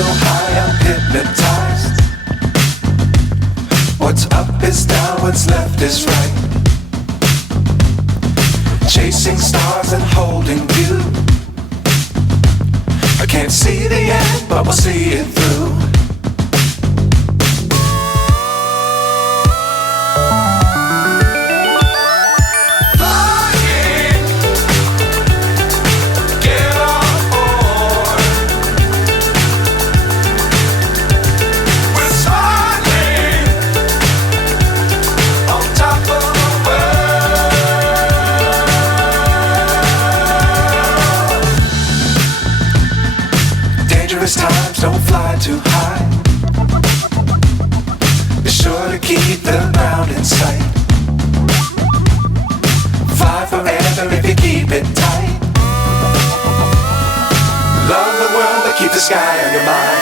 so high I'm hypnotized. What's up is down, what's left is right. Chasing stars and holding you. I can't see the end, but we'll see it through. Times don't fly too high. Be sure to keep the ground in sight. Fly forever if you keep it tight. Love the world but keep the sky on your mind.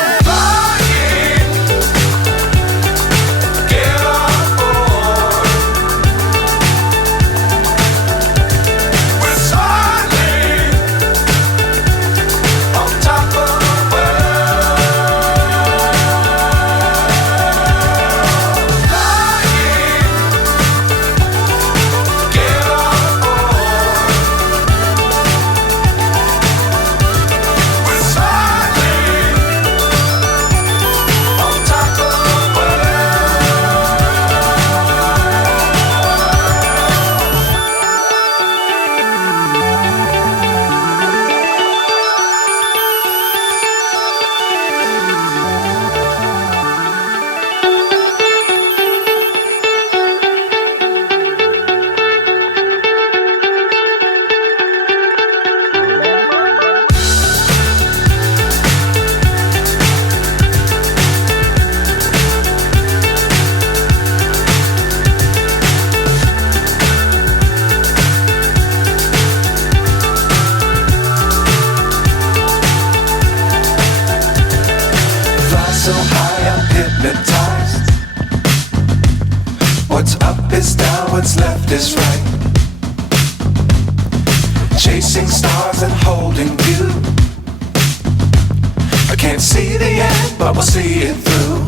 So high I'm hypnotized. What's up is down, what's left is right. Chasing stars and holding you. I can't see the end, but we'll see it through.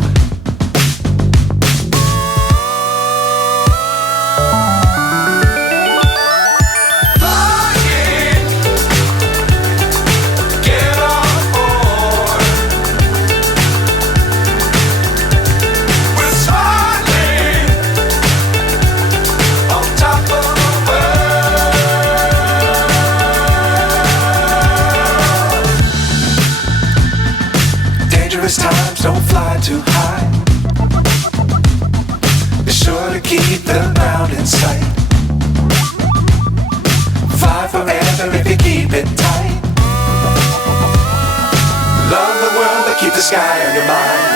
Times don't fly too high. Be sure to keep the ground in sight. Fly forever if you keep it tight. Love the world but keep the sky on your mind.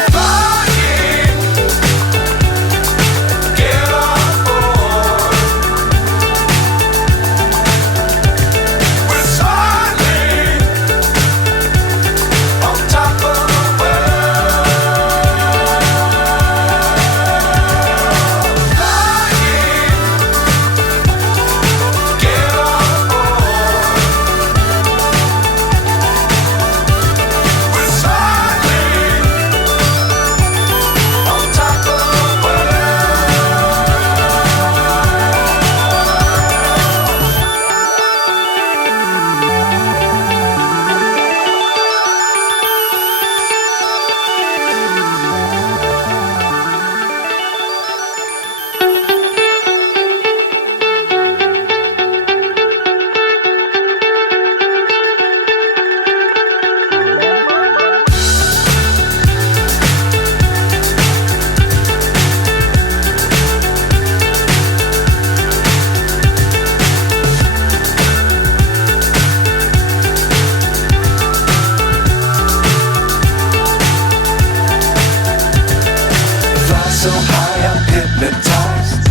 So high I'm hypnotized.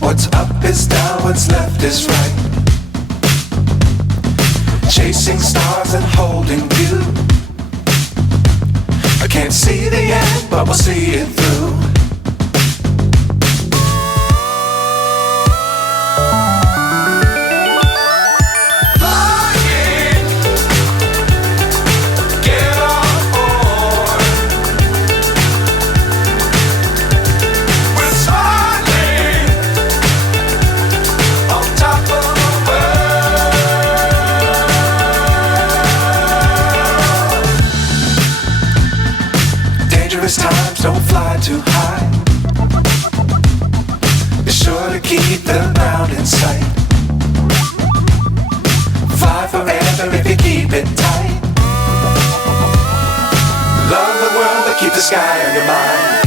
What's up is down, what's left is right. Chasing stars and holding you. I can't see the end, but we'll see it through. Flying, get too high. Be sure to keep the ground in sight. Fly forever if you keep it tight. Love the world but keep the sky on your mind.